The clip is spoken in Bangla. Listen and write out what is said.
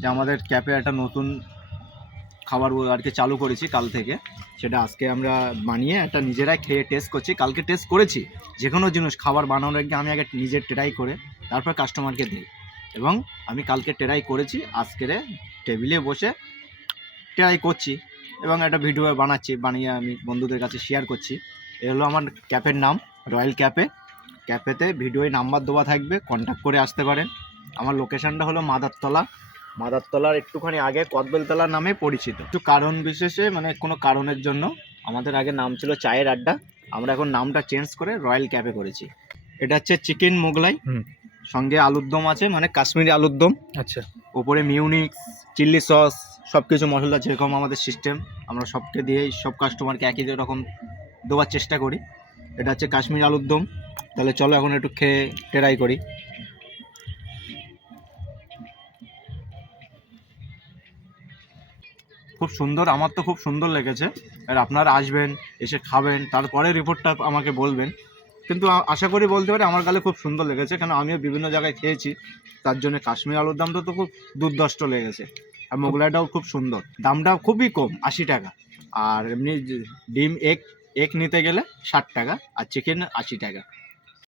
যে আমাদের ক্যাফে একটা নতুন খাবার আর কি চালু করেছি কাল থেকে, সেটা আজকে আমরা বানিয়ে একটা নিজেরাই খেয়ে টেস্ট করছি। কালকে টেস্ট করেছি, যে কোনো জিনিস খাবার বানানোর আগে আমি আগে নিজে ট্রাই করে তারপর কাস্টমারকে দিই, এবং আমি কালকে ট্রাই করেছি, আজকের টেবিলে বসে ট্রাই করছি এবং একটা ভিডিও বানাচ্ছি, বানিয়ে আমি বন্ধুদের কাছে শেয়ার করছি। এ হলো আমার ক্যাফের নাম, রয়্যাল ক্যাফে। ক্যাফেতে ভিডিওয় নাম্বার দেওয়া থাকবে, কন্ট্যাক্ট করে আসতে পারেন। আমার লোকেশানটা হলো মাদারতলার একটুখানি আগে কদবেলতলা নামে পরিচিত। একটু কারণ বিশেষে মানে কোনো কারণের জন্য আমাদের আগে নাম ছিল চায়ের আড্ডা, আমরা এখন নামটা চেঞ্জ করে রয়্যাল ক্যাফে করেছি। এটা হচ্ছে চিকেন মোগলাই, সঙ্গে আলুর দম আছে, মানে কাশ্মীরি আলুর দম। আচ্ছা, ওপরে মিউনিক্স, চিল্লি সস, সব কিছু মশলা যেরকম আমাদের সিস্টেম, আমরা সবকে দিয়েই সব কাস্টমারকে একই রকম দেওয়ার চেষ্টা করি। এটা হচ্ছে কাশ্মীরি আলুর দম। তাহলে চলো এখন একটু খেয়ে ট্রাই করি। খুব সুন্দর, আমার তো খুব সুন্দর লেগেছে। আর আপনারা আসবেন, এসে খাবেন, তারপরে রিপোর্টটা আমাকে বলবেন। কিন্তু আশা করি বলতে পারি আমার গালে খুব সুন্দর লেগেছে, কারণ আমিও বিভিন্ন জায়গায় খেয়েছি, তার জন্য কাশ্মীর আলুর দামটা তো খুব দুর্দষ্ট লেগেছে। আর মোগলাইটাও খুব সুন্দর, দামটা খুবই কম, 80 টাকা। আর এমনি ডিম এগ নিতে গেলে 60 টাকা, আর চিকেন 80 টাকা।